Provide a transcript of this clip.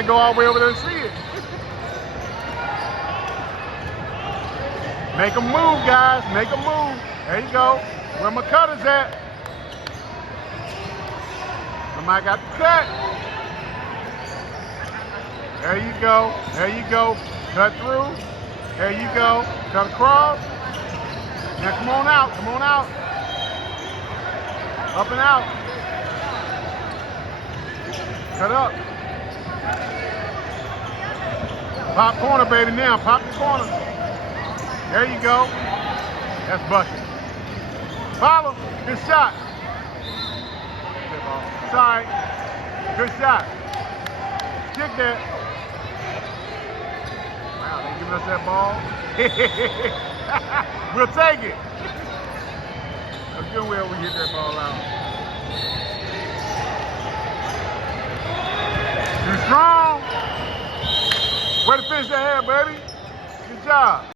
gotta go all the way over there to see it. Make a move, guys. Make a move. There you go. Where my cutter's at. Somebody got the cut. There you go. There you go. Cut through. There you go. Cut across. Now come on out. Come on out. Up and out. Cut up. Pop corner, baby, now. Pop the corner. There you go. That's busted. Follow. Good shot. Good ball. Sorry. Good shot. Kick that. Wow, they giving us that ball. We'll take it. That's good way we hit that ball out. Too strong. Way to finish that head, baby. Good job.